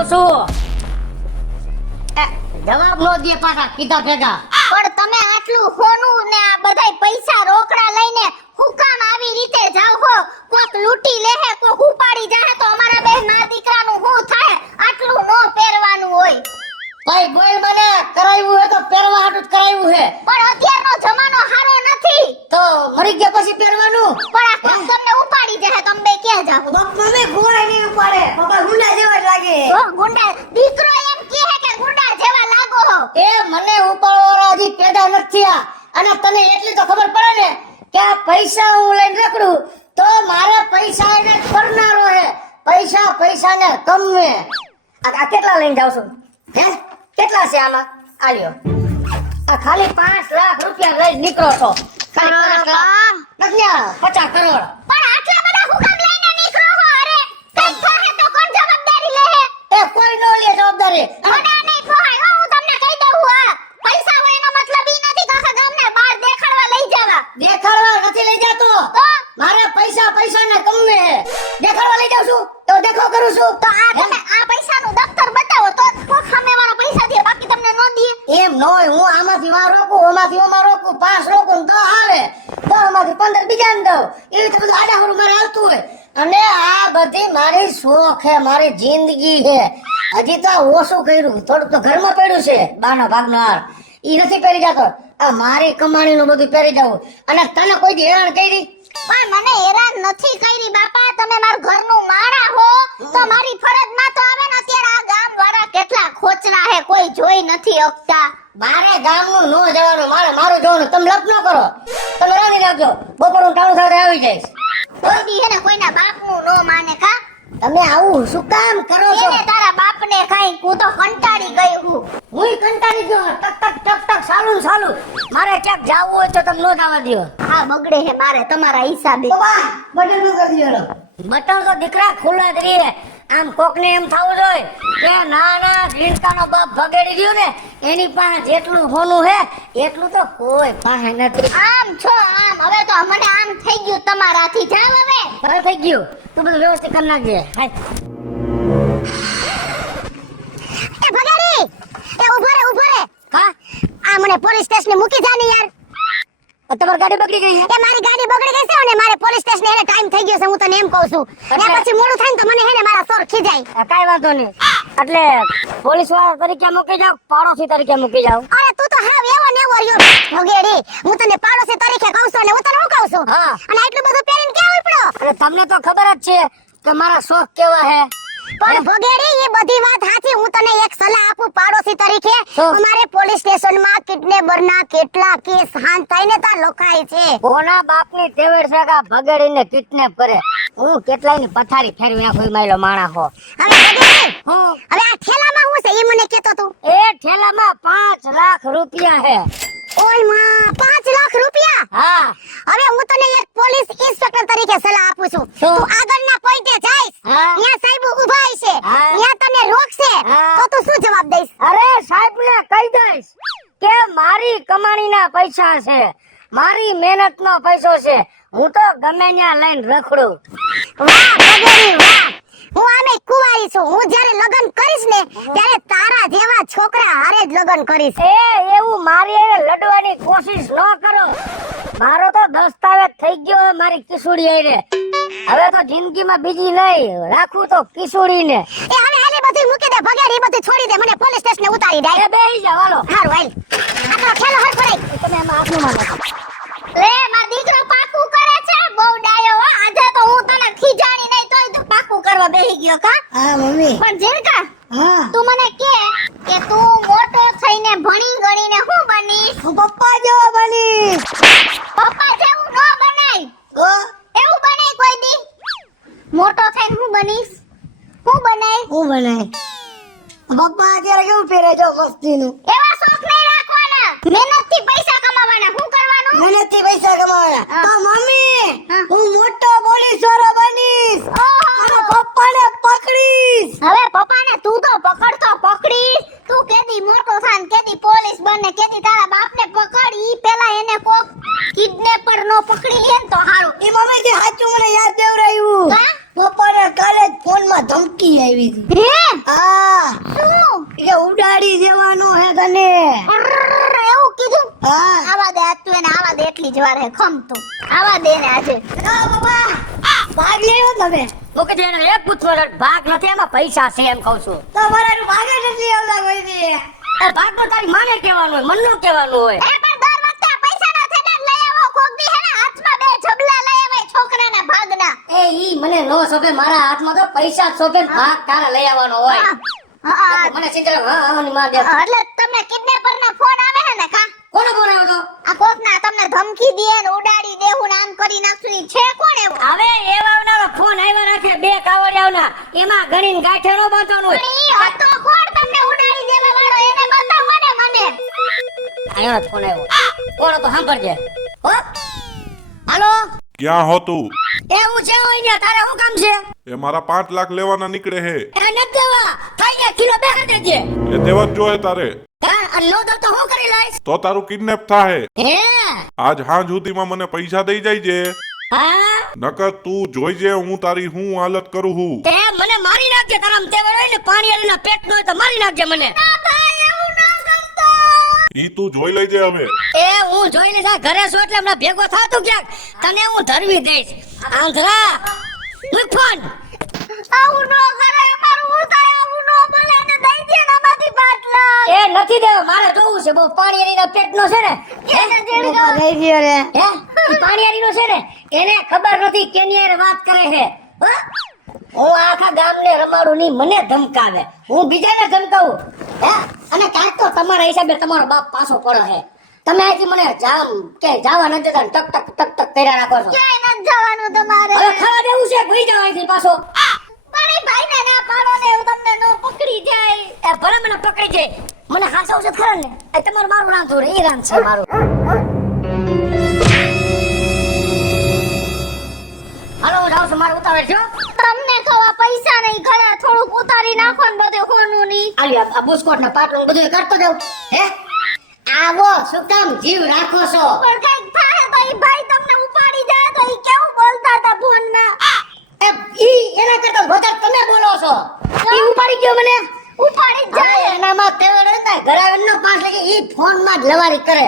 કહું છું. જવાબ નો દે પાછા કીધા ભેગા. પણ તમે આટલું સોનું ને આ બધાય પૈસા રોકડા લઈને હું કામ આવી રીતે જાવ છો? કોક લૂંટી લેહે, કોક ઉપાડી જાહે તો અમારા બે ના દીકરાનું શું થાય? આટલું નો પહેરવાનું હોય. ભાઈ બોલ મને કરાવ્યું હે તો પહેરવા હાટું જ કરાવ્યું હે. પણ અત્યારનો જમાનો હારો નથી. તો મરી ગયા પછી પહેરવાનું. પણ આ કોક તમને ઉપાડી જાહે તમે બે ક્યાં જાવ? મમ્મી ગોળા નહીં ઉપાડે. પપ્પા ગુંડા જેવા જ લાગે. ઓ ગુંડા દીકરો એમ કહે કે ગુંડા જેવા લાગો છો. એ મને ઉપાડવાળા હજી પેદા નથી થયા. અને તને એટલી તો ખબર પડે ને કે આ પૈસા હું લઈને રખડું તો મારા પૈસા એને કરનારો હે. પૈસા ને ગમે. આ કેટલા લઈને જાવ છું? હે કેટલા છે આમાં? આલ્યો આ ખાલી 5 લાખ રૂપિયા લઈને નીકળો છો. ખાલી 5 લાખ નથી, 50 કરોડ. પણ આટલા બધા હું કામ લઈને નીકળો છો? અરે કઈ થાય તો કોણ જવાબદારી લેહે? એ કોઈ નો લે જવાબદારી. મને નહીં પોહાય હો, હું તમને કહી દઉં. આ પૈસા હોય એનો મતલબ ઈ નથી કે આખા ગામને બહાર દેખાડવા લઈ જવા. દેખાડવા નથી લઈ જાતો. તો મારે પૈસા ને ગમે. દેખાડવા લઈ જાઉં છું તો દેખો કરું છું. તો આ તમે આ પૈસાનું દફતર બતાવો તો કોક સામેવાળા પૈસા દે, બાકી તમને નો દે. એમ નોય. હું આમાંથી માં રોકું, આમાંથી ઓમાં રોકું, 5 રોકું તો આવે. તો આમાંથી 15 બીજાને દઉં. એવી રીતે બધું આડાહરું મારે આવતું હોય. અને આ બધી મારી શોખ હે, મારી જિંદગી હે. હજી તો આ ઓછું કર્યું, થોડુંક તો ઘરમાં પડ્યું છે બાનો ભાગનો હાર. ઈ નથી પહેરી જતો. આ મારી કમાણીનું બધું પહેરી જવું. અને તને કોઈ દી હેરાન કરી? પણ મને હેરાન નથી કરી બાપા. તમે મારા ઘરનું માણા હો તો મારી ફરજમાં તો આવે ને. અત્યારે આ ગામ વાળા કેટલા ખોચરા હે, કોઈ જોઈ નથી શકતા. મારે ગામનું નો જવાનું, મારે મારું જવાનું. તમે લપ ન કરો. તમે રાંધી રાખજો, બપોરનું ટાણું સાથે આવી જઈશ. કોઈ દી હે ને કોઈના બાપનું નો માને કા? તમે આવું શું કામ કરો છો? એને તારા બાપને કઈ હું તો કંટાળી ગઈ હું. હું કંટાળી ગયો. ટક સાલું. મારે ક્યાંક જાવું હોય તો તમે નો જવા દ્યો. આ બગડે હે મારે તમારા હિસાબે. બટન નું કરી દેલો. બટન તો દીકરા ખુલ્લા જ રહે. આમ કોકને એમ થવું જોઈએ કે ના ઝીણકાનો બાપ ભગેડી રહ્યો ને એની પાસે જેટલું હોનું હે એટલું તો કોઈ પાસે નથી. આમ છો આમ. હવે તો મને આમ થઈ ગયું તમારાથી. જાવ હવે. હવે થઈ ગયું. તું બધું વ્યવસ્થિત કરી નાખજે. હાય. એ ભગાડી એ ઉભો રે. હા આ મને પોલીસ સ્ટેશને મૂકી જા ને યાર. તમારી ગાડી બગડી ગઈ છે? એ મારી ગાડી બગડી ગઈ છે અને મારે પોલીસ સ્ટેશને એને ટાઈમ થઈ ગયો છે. હું તને એમ કહું છું. ને પછી મોડું થાય ને તો મને હે ને મારા સોર ખીજાય. કાઈ વાંધો નહીં. એટલે પોલીસ વાળા તરીકે મૂકી જાવ, પાડોશી તરીકે મૂકી જાવ. અરે તું તો હાવ એવો ને એવો રહ્યો ભગેડી. હું તને પાડોશી તરીકે કહું છું અને હું તને શું કહું છું? હા. અને આટલું બધું પહેરીને ક્યાં ઉપડ્યો? અને તમને તો ખબર જ છે કે મારા શોખ કેવા હે. પણ ભગેડી એ બધી વાત સાચી. હું તને એક સલાહ આપું પાડોશી તરીકે. શું? અમારે પોલીસ સ્ટેશનમાં કિડનેપરના કેટલા કેસ હાન થઈને તા લખાય છે. કોના બાપની ટેવેડ છે કે આ ભગાડીને કિડનેપ કરે? હું કેટલાયની પથારી ફેરવી નાખું માયલો માણા હો. હવે ભગેડી હું હવે આ ઠેલામાં હું છે એ મને કહેતો તું. એ ઠેલામાં 5 લાખ રૂપિયા હે. ઓય માં 5 લાખ રૂપિયા. હા હવે હું તને એક પોલીસ ઇન્સ્પેક્ટર તરીકે સલાહ આપું છું. શું? તું આગળના પોઈન્ટે જઈશ. હા. ત્યાં સાહેબ ઊભા હશે. હા. ત્યાં તને રોકશે. હા. તો તું શું જવાબ દઈશ? અરે સાહેબને કહી દઈશ કે મારી કમાણીના પૈસા છે, મારી મહેનતનો પૈસો છે. હું તો ગમે ત્યાં લઈને રખડું. વાહ ભગેડી વાહ. હું આમે કુંવારી છું. હું જ્યારે લગ્ન કરીશ ને ત્યારે તારા જેવા છોકરા હારે જ લગ્ન કરીશ. એ એવું મારી હારે લડવાની કોશિશ ન કરો. મારો તો દસ્તાવેજ થઈ ગયો હે મારી કિશોરી હારે. હવે તો જિંદગીમાં બીજી નહીં રાખું તો કિશોરીને. એ હવે આલી બધું મૂકી દે ભગેડી. એ બધું છોડી દે. મને પોલીસ સ્ટેશને ઉતારી દે. એ બેહી જાવ હાલો. હારું હાલ. આટલો ઠેલો હર પડાય. તમે એમાં આપનું માનો. લે માર દીકરો પાકું કરે છે. બહુ ડાયો હો. આજે તો હું તને ખીજાણી નહીં તોય તું પાકું કરવા બેહી ગયો કા? હા મમ્મી. પણ ઝીણકા હા તું મને કે તું મોટો થઈને ભણી ગણીને શું બનીશ? હું પપ્પા જેવો બનીશ. પપ્પા જેવું ન બનાય. એવું બનાય કોઈ દી? મોટો થઈને શું બનીશ? શું બનાય? હું બનાય પપ્પા અત્યારે કેવું પહેરે જો મસ્તીનું. એવા શોખ નહીં રાખવાના. મહેનતથી પૈસા કમાવાના. શું કરવાનું? મહેનતથી પૈસા કમાવાના. હા. તો મમ્મી હા. હું મોટો પોલીસ વાળો બનીશ. ઓહો. અને પપ્પાને પકડીશ. હવે પપ્પાને તું તો પકડતો પકડીશ. તું કેદી મોટો થાન, કેદી પોલીસ બને, કેદી તારા બાપને પકડ. ઈ પેલા એને કોક કિડનેપર નો પકડી લે ને તો હારું. એ મમ્મી જે સાચું મને યાદ દેવરાયું. હા? પપ્પાને કાલે જ ફોનમાં ધમકી આવી હતી. હે? હા હા આવા દે આજ તું એને આવા દે એટલી જ વાર હે ખમતું આવા દે ને આજે બાપા ભાગ લેવો તમે હું કે એનો એક પૂછવાનો ભાગ નથી, એમાં પૈસા છે એમ કહું છું. તમારે ભાગે નથી આવતા કોઈ દી. એ ભાગ તો તારી માને કહેવાનું હોય, મનનું કહેવાનું હોય. એ પણ દર વખતે આ પૈસા ના થઈને જ લઈ આવો કોક દી હે ને હાથમાં બે જબલા લઈ આવે છોકરાના ભાગના એ ઈ મને નો શોભે, મારા હાથમાં તો પૈસા જ શોભે, ભાગ તારે લઈ આવવાનો હોય. હા મને ચિંતા હા ની માં દે. એટલે તમને કિડનેપર ના ફોન આવે હે ને કા કોનો ફોન આવ્યો તો? આ કોક ના તમને ધમકી દે ને ઉડાડી દેવું ને આમ કરી નાખશું ઈ છે કોણ એવો હવે એવાના ફોન આવ્યા રાખે બે કાવડિયાઓના, એમાં ગણીને ગાંઠે નો બાંધવાનું હોય. પણ ઈ હતો કોણ તમને ઉડાડી દેવા વાળો એને બતાવ મને આનો ફોન આવ્યો. કોણ હતો સાંભળજે. હો હાલો, ક્યાં હો તું? એ હું છે અહીંયા, તારે શું કામ છે? એ મારા 5 લાખ લેવાના નીકળે હે. એ નથી દેવા, થઈ ગયા કિલો બેહાર દેજે. એ દેવા જ જોઈએ તારે. હા, અને નો દો તો હું કરી લઈશ. તો તારું કિડનેપ થાહે. હે આજ સાંજ સુધીમાં મને પૈસા દઈ જાય હા, નકર તું જોઈજે હું તારી હું હાલત કરું હું. તે મને મારી નાખજે, તારા તેવડ હોય ને પાણી અલીના પેટ નો હોય તો મારી નાખજે મને. ઈ તું જોઈ લેજે હવે. એ હું જોઈને જા ઘરે છું એટલે હમણાં ભેગો થાતું ક્યાંક તને હું ધરવી દઈશ. આંધળા મૂક ફોન. આવું નો કરે અમારું હું થાય આવું નો બોલે ને દઈ દે ને બાકી બાટલા એ નથી દેવા, મારે જોવું છે બહુ પાણી અલીના પેટ નો છે ને. એને જેડગો લઈ ગયો રે. હે ઈ પાણી અલીનો છે ને, એને ખબર નથી કેની હારે વાત કરે છે. હો? હું આખા ગામને રમાડું ની, મને ધમકાવે, હું બીજાને ધમકાવું. હે અને કાંઈક તો તમારા હિસાબે તમારો બાપ પાછો પડ્યો છે. તમે અહીંથી મને જામ કે જાવા નથી દેતા ને ટક ટક ટક ટક કર્યા રાખો છો. ક્યાંય નથી જવાનું તમારે હવે ખાવા દેવું છે, ભૂલી જાવ અહીંથી પાછો. પણ ઈ ભાઈને ના પાડો ને એવું તમને નો પકડી જાય એ ભલે મને પકડી જાય, મને હાસવ છે ખરા ને. એ તમારું મારું રામ થોડું, એ રામ છે મારું. હાલો હું જાઉં છું, મારે ઉતાવળ છે હો. તમને કહો આ પૈસા નહીં ઘરે થોડુંક ઉતારી નાખો ને બધે હોનું ની આલી આ બુસ્કોટ ના પાટલું બધું એ કરતો જાઉં. હે આવો શું કામ જીવ રાખો છો? પણ કઈક થાય તો ઈ ભાઈ તમને ઉપાડી જાય તો ઈ કેવું બોલતા હતા ફોનમાં એ ઈ એના કરતા વધારે તમે બોલો છો. ઈ ઉપાડી ગયો મને. ઉપાડી જ જાય એનામાં તેવડ હોય ને ઘરાવનનો પાસ લાગે, ઈ ફોન માં જ લવારી કરે.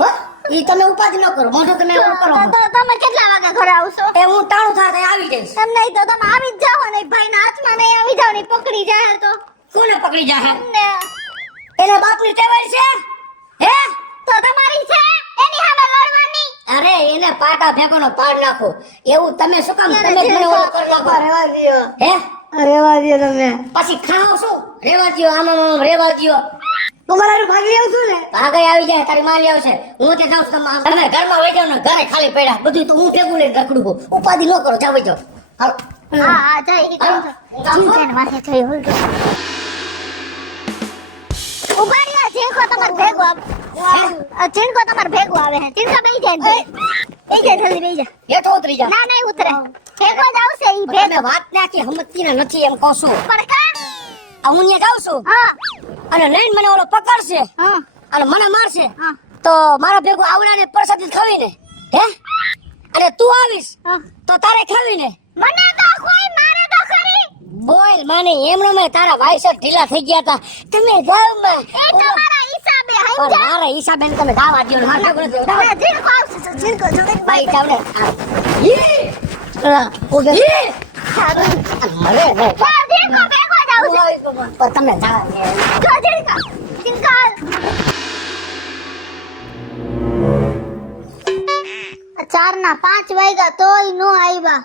હો ઈ તમે ઉપાધિ ન કરો, મોઢું તમે એવું કરો. તો તમે કેટલા વાગે ઘરે આવશો એ હું ટાણું થાય આવી જઈશ. એમ નહીં તો તમે આવી જ જાઓ ને ભાઈ ના હાથમાં નહીં આવી જાવ ને ઈ પકડી જાય તો કોને પકડી જાહે? ને એના બાપની તેવડ છે. હે તો તમારી છે એની સામે લડવાની અરે એને પાટા ફેંકોનો પાડ નાખો, એવું તમે શું કામ તમે જ મને ઓલો કરી નાખો. રેવા દ્યો. હે રેવા દ્યો તમે. પછી ખાવ શું? રેવા દ્યો, આમાં રેવા દ્યો. તમારે ભાગ લેવું છું ને. ભાગે આવી જાય, તારી માલી આવશે. હું તે જાઉં છું, તમે ઘરમાં વહી જાઓ ને, ઘરે ખાલી પડ્યા બધું તો હું ભેગું લઈને રખડું છું. ઉપાધિ ન કરો, જાવ વહી જાઓ. હાલો. હા હા જાય ઈ કહું છું જીવન માથે થઈ હોલતો ઉભાડ્યા જીણકો તમાર ભેગો આવે જીણકો તમાર ભેગો આવે હે જીણકા બેહી જાય ને બેહી જાય જલ્દી બેહી જા હેઠો ઉતરી જા. ના નહીં ઉતરે ભેગો જ આવશે ઈ તમે ભેગો વાત નાખી સમજતી ને નથી એમ કહું છું. પણ કા આ હું ત્યાં જાઉં છું હા અને લઈને મને ઓલો પકડશે હા અને મને મારશે હા તો મારા ભેગું આવડાને પ્રસાદી ખાવીને. હે અને તું આવીશ હા તો તારે ખાવીને. મને તો કોઈ મારે તો ખરી બોલ માને એમનો મેં તારા ભાઈ સર ઢીલા થઈ ગયા હતા. તમે ગામમાં એ તમારા હિસાબે પણ સમજા મારા હિસાબે ને તમે દાવા દ્યો ને મારે ઠાકોર નથી દાવા. હવે જીણકો આવશે તો જીણકો જોડે ભાઈ જાવને ઉભે. મરે ને જીણકો ભેગો જ આવશે પણ તમને જાવ જો જીણકા જીણકા 4:05 વાગ્યા તોય નો આવ્યા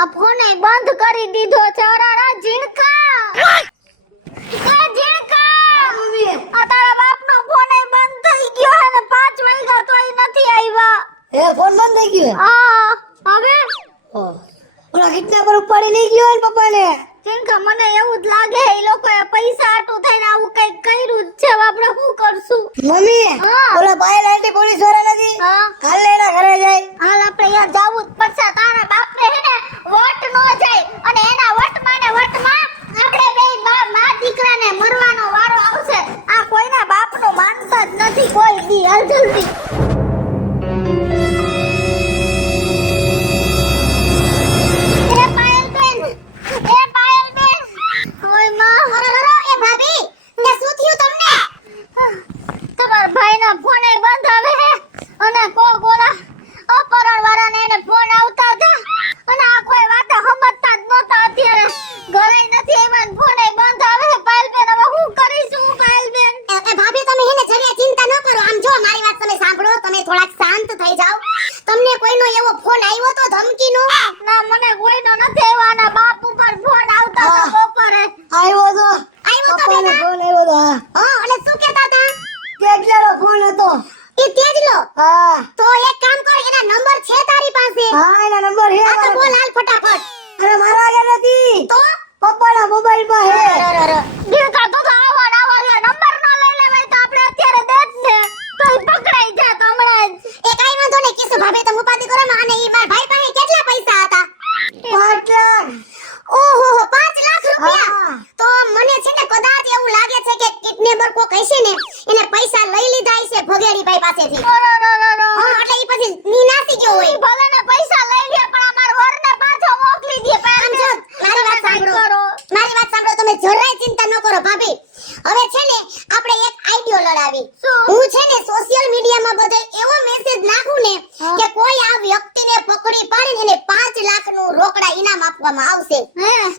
આ ફોને બંધ કરી દીધો છે અરારા ઝીણકા એ ઝીણકા આ તારા બાપનો ફોને બંધ થઈ ગયો હે ને 5 વાગ્યા તોય નથી આવ્યા એ ફોન બંધ થઈ ગયો. આ હવે ઓલા કિડનેપર પર ઉપાડી લઈ ગયો ને પપ્પાને. ઝીણકા મને એવું જ લાગે એ લોકોએ પૈસા આટું થઈને આવું કઈક કર્યું જ છે હવે આપણે શું કરશું મમ્મી હા. ઓલા ભાઈ લાંટી પોલીસ વાળા નથી. હા હાલ એના ઘરે જાય. હાલ આપણે અહીંયા જાવું જ પડશે તારા બાપને હે ને વટ નો જાય અને એના વટમાં ને વટમાં આપણે બે મા દીકરાને મરવાનો વારો આવશે આ કોઈના બાપનું માનતા જ નથી કોઈ દી હાલ જલ્દી એ પાયલબેન ઓય માં અરે એ ભાભી ને શું થયું તમને તમારા ભાઈના છે ને કદાચ એવું લાગે છે કે કિડનેપર કોક હશે ને એને પૈસા લઈ લીધા હશે ભગેડીભાઈ પાસેથી હા એટલે ઈ પછી નીનાસી ગયો હોય ભલે ને પૈસા લઈ લે પણ અમાર વરને પાછો મોકલી દે સમજો મારી વાત સાંભળો તમે જરાય ચિંતા ન કરો ભાભી હવે છે ને આપણે એક આઈડિયો લડાવી હું છે ને સોશિયલ મીડિયામાં બધે એવો મેસેજ નાખું ને કે કોઈ આ વ્યક્તિને પકડી પાડીને એને 5 લાખનું રોકડા ઇનામ આપવામાં આવશે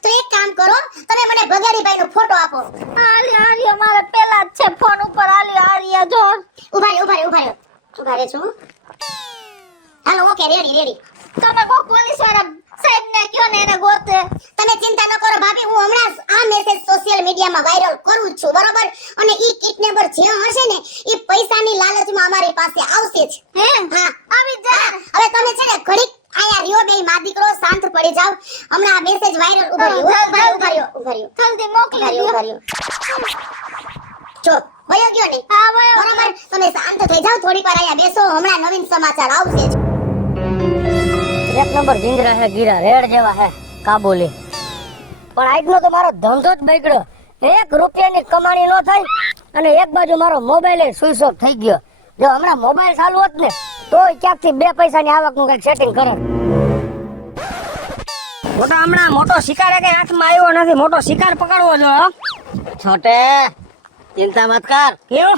તો એક કામ કરો તમે મને ભગાડીભાઈનો ફોટો આપો આલિયા મારે પેલા જ છે ફોન ઉપર આલિયા જો ઉભા રે છું હાલો ઓકે રેડી તમે કો પોલીસ વાળા સાહેબ ને કયો ને એને ગોતે તમે ચિંતા ન કરો ભાભી હું હમણાં આ મેસેજ સોશિયલ મીડિયામાં વાયરલ કરું છું બરોબર અને ઈ કિડનેપર જે હશે ને ઈ પૈસાની લાલચમાં અમારી પાસે આવશે જ હા આવી જા હવે તમે છે ને ઘડીક આયા રહ્યો બે માં દીકરો શાંત પડી જાવ હમણાં આ મેસેજ વાયરલ ઉભા રહ્યો જલ્દી મોકલી દો જો વયો ગયો ને હા વયો બરોબર તમે શાંત થઈ જાવ થોડી વાર આયા બેસો હમણાં નવીન સમાચાર આવશે જ એક નંબર જીંજરા હે ગીરા રેડ જેવા હે કાબુલી પણ આજનો તો મારો ધંધો જ બગડ્યો 1 રૂપિયાની કમાણી ન થઈ અને એક બાજુ મારો મોબાઈલ સ્વિચ ઓફ થઈ ગયો જો હમણાં મોબાઈલ ચાલુ હોત ને તો ક્યાંકથી 2 પૈસાની આવકનું કઈક સેટિંગ કરે હમણાં મોટો શિકાર કઈ હાથમાં આવ્યો નથી મોટો શિકાર પકડવો જો છોટે ચિંતા મત કર કેવું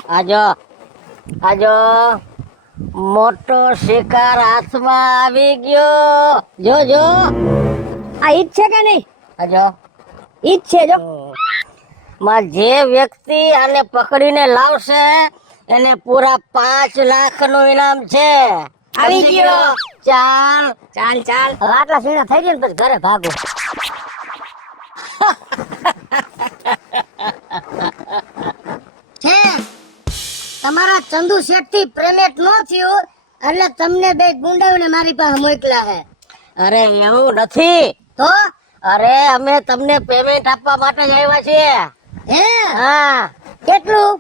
આજો મોટો શિકાર હાથમાં આવી ગયો જો આ ઈજ છે કે નહીં આજો ઈજ છે જો માં જે વ્યક્તિ આને પકડીને લાવશે એને પૂરા 5 લાખનું ઇનામ છે આવી ગયો ચાલ હવે આટલા સીણા થઈ ગયા ને પછી ઘરે ભાગો છે તમારા ચંદુ શેઠ થી પ્રેમેટ નો થયું એટલે તમને બે ગુંડાઓને મારી પાસે મોકલ્યા હે અરે એવું નથી તો અરે અમે તમને પેમેન્ટ આપવા માટે જ આવ્યા છીએ હે હા કેટલું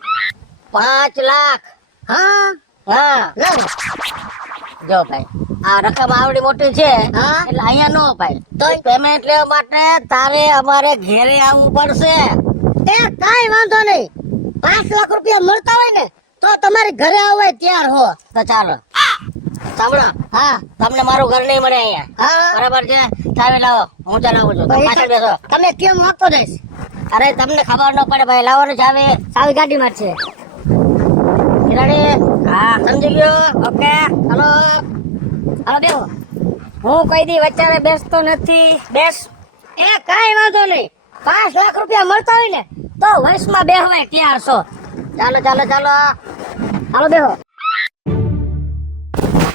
5 લાખ હા જો ભાઈ આ રકમ આવડી મોટી છે એટલે અહીંયા નો ભાઈ તો પેમેન્ટ લેવા માટે તારે અમારે ઘેરે આવવું પડશે એ કાઈ વાંધો નહીં 5 લાખ રૂપિયા મળતા હોય ને તો તમારી ઘરે આવે ત્યાર હો તો ચાલો સાંભળો હા તમને મારું ઘર નહીં મળે અહીંયા બરાબર છે ચાવી લાવો હું ચલાવું છું તમે પાછળ બેસો તમે કેમ આપતો જઈશ અરે તમને ખબર ન પડે ભાઈ લાવો ને ચાવી ગાડીમાં છે રેડી હા સમજી ગયો ઓકે હાલો બેહો હું કઈ દી વચ્ચે બેસતો નથી બેસ એ કાઈ વાંધો નહીં 5 લાખ રૂપિયા મળતા હોય ને તો વયસમાં બેહવાય ત્યાર છો ચાલો હાલો બેહો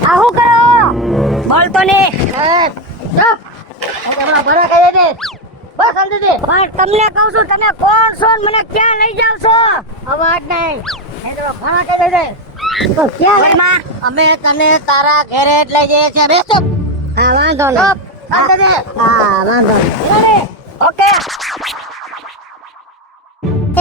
આ હું કરો બોલતો નહીં ચૂપ હમણાં ભરા કહી દે બસ સમજી પણ તમને કહું છું તમે કોણ છો ને મને ક્યાં લઈ જાવ છો અવાજ નહીં ભરા કહી દે તો ક્યાં અમે તને તારા ઘરે જ લઈ જઈએ છીએ બેસ ચૂપ હા વાંધો નહીં હા વાંધો નહીં ઓકે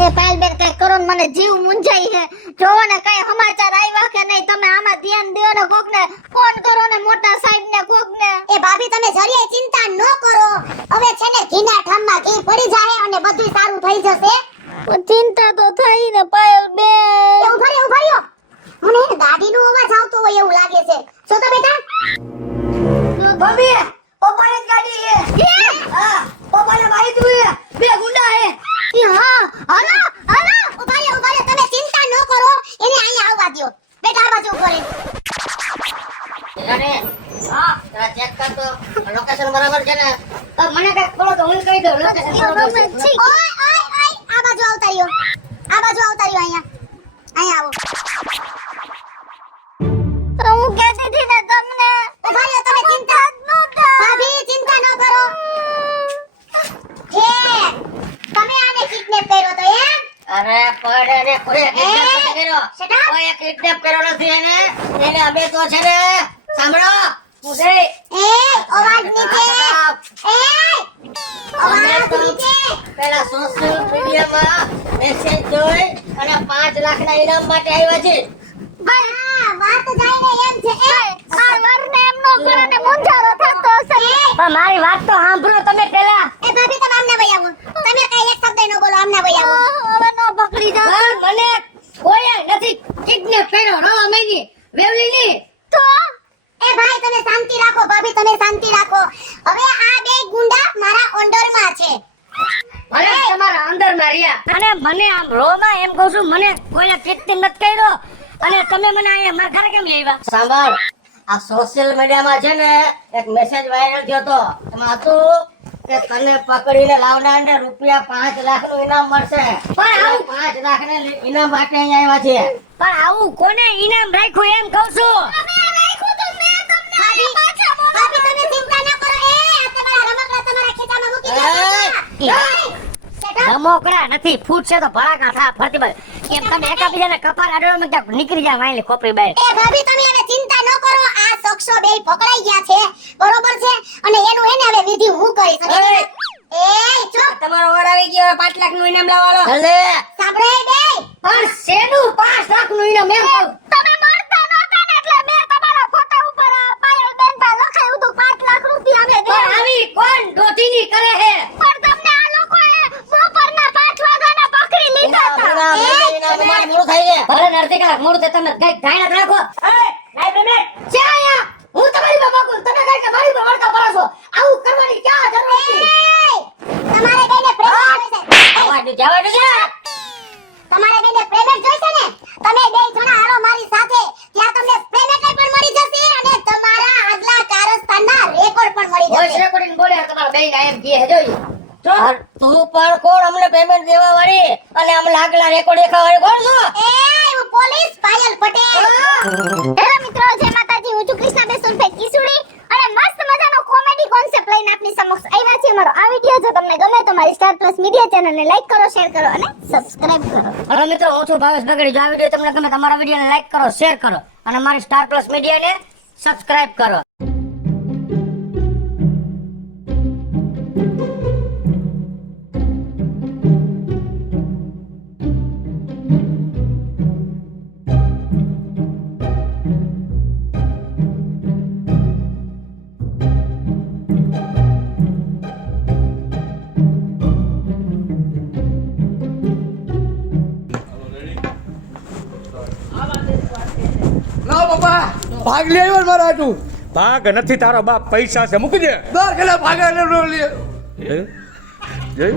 એ પાયલ બેન કઈ કરો ને મને જીવ મુંજાઈ છે જોવો ને કઈ સમાચાર આવ્યા કે નહીં તમે આમાં ધ્યાન દો ને કોક ને ફોન કરો ને મોટા સાહેબ ને કોક ને એ ભાભી તમે જરીએ ચિંતા ન કરો હવે છે ને ઘીના ઠામમાં ઘી પડી જાય અને બધું સારું થઈ જશે ચિંતા તો થઈ ને પાયલ બેન એ ઉભા રહ્યો મને ગાડીનો અવાજ આવતો હોય એવું લાગે છે શું તો બેટા ભાભી પપ્પાની ગાડી છે હા પપ્પાને મારી તું બે ગુંડા હે હાલો ઉભા રહ્યો તમે ચિંતા ન કરો એને અહીંયા આવવા દો બેટા આ બાજુ ઉભો રહે હા જરા ચેક કર તો લોકેશન બરાબર છે ને મને કઈ બોલો તો હું કહી દઉં લોકેશન બરાબર છે ઓય આ બાજુ આવતા રહ્યો અહીંયા આવો તો હું કહેતી હતી ને તમને ઉભા રહ્યો તમે ચિંતા ભાભી ચિંતા ન કરો તમે આને કિડનેપ કર્યો તો એમ અરે પડે ને કોઈ કિડનેપ કર્યો નથી એને અમે તો છે ને સાંભળો હું છે અવાજ નીચે પેલા સોશિયલ મીડિયામાં મેસેજ જોઈ અને 5 લાખના ઇનામ માટે આવ્યા છે વાત જાઈને એમ છે માર વરને એમનો કરને મુંજારો થતો હશે મારી વાત તો સાંભળો તમે પેલા એ ભાભી તમે આમને ભાઈ આવો તમે કઈ એક શબ્દ શબ્દ નો બોલો આમના ભાઈ આવો હવે નો પકડી જા પણ મને કોઈ નથી કિડનેપ કર્યો રવા મહિની વેવલીની તો એ ભાઈ તમે શાંતિ રાખો ભાભી તમે શાંતિ રાખો હવે આ બે ગુંડા મારા અંડરમાં છે ભલે તમારા અંદર માં રહ્યા અને મને આમ રોમાં એમ કહું છું મને કોઈ કિડનેપ નથી કર્યો અને તમે મને અહીંયા મારા ઘરે કેમ લઈ આવ્યા સાંભળ આ સોશિયલ મીડિયામાં છે ને એક મેસેજ વાયરલ થયો તો એમાં હતું કે તને પકડીને લાવનારને રૂપિયા 5 લાખ નું ઇનામ મળશે પણ આવું 5 લાખ ને ઇનામ માટે અહીંયા આવ્યા છે પણ આવું કોને ઇનામ રાખ્યું એમ કહું છું ભાભી તમે ચિંતા ન કરો એ આ તમારા રમકડા તમારા ખીચામાં મૂકી દો રમકડા નથી ફૂટશે તો ભડાકા થા ફરતી બાજુ એમ તમે એકાબીજાને કપાર આડો માં નીકળી જાય વાયલી ખોપરી બાય એ ભાભી તમે હવે ચિંતા ન કરો આ શખ્સો બે પકડાઈ ગયા છે બરોબર છે અને એનું એને હવે વિધિ હું કરીશ એ ચૂપ તમારો ઓર્ડર આવી ગયો 5 લાખ નું ઇનામ લાવવાનો ભલે સાંભળે બે પણ શેનું 5 લાખ નું ઇનામ એમ કહું તમે મળતા નહોતા ને એટલે મેં તમારા ફોટા ઉપર પાયલ બેન પર લખાયું હતું 5 લાખ રૂપિયા અમે દે પણ આવી કોણ ડોટીની કરે હે પણ તમને આ લોકોએ બપોરના 5 વાગ્યાના પકડી લીધા હતા તમારે મોડું થાય છે ભલે ને અડધી કલાક મોડું થાય તમે કઈ ધાયણા રાખો એ લાઈબ્રેરી છે આયા હું તમારી બાબા બોલ તમે કઈ કે મારી પર વળતા પડો છો આવું કરવાની ક્યાં જરૂર હતી તમારે બેને પ્રેમેન્ટ જવા દે તમારે બેને પ્રેમેન્ટ જોઈશે ને તમે બે જણા હારો મારી સાથે ત્યાં તમને પ્રેમેન્ટ પણ મળી જશે અને તમારા આગલા કારસ્તાનના રેકોર્ડ પણ મળી વોઇસ જશે રેકોર્ડિંગ બોલે તમારા બેન આયમ કહે જોઈ તું પણ કોણ અમને પેમેન્ટ દેવા વાળી અને અમને આગલા રેકોર્ડ દેખાવા વાળી કોણ છો એ હું પોલીસ પાયલ પટેલ હેલો મિત્રો જય માતાજી હું છું કૃષ્ણા બેસુર ફે કિસુડી અને મસ્ત મજાનો કોમેડી કોન્સેપ્ટ લઈને આપની સમક્ષ આવ્યા છે મારો આ વિડિયો જો તમને ગમે તો મારી સ્ટાર પ્લસ મીડિયા ચેનલને લાઈક કરો શેર કરો અને સબસ્ક્રાઇબ કરો હવે મિત્રો હું છું ભાવેશ બગડી જો આ વિડિયો તમને ગમે તમારા વિડિયોને લાઈક કરો શેર કરો અને મારી સ્ટાર પ્લસ મીડિયાને સબસ્ક્રાઇબ કરો ના બાપા ભાગ લે આવ્યો ને મારા હાટુ ભાગ નથી તારો બાપ પૈસા છે મૂકી દે દર કલા ભાગ લે જય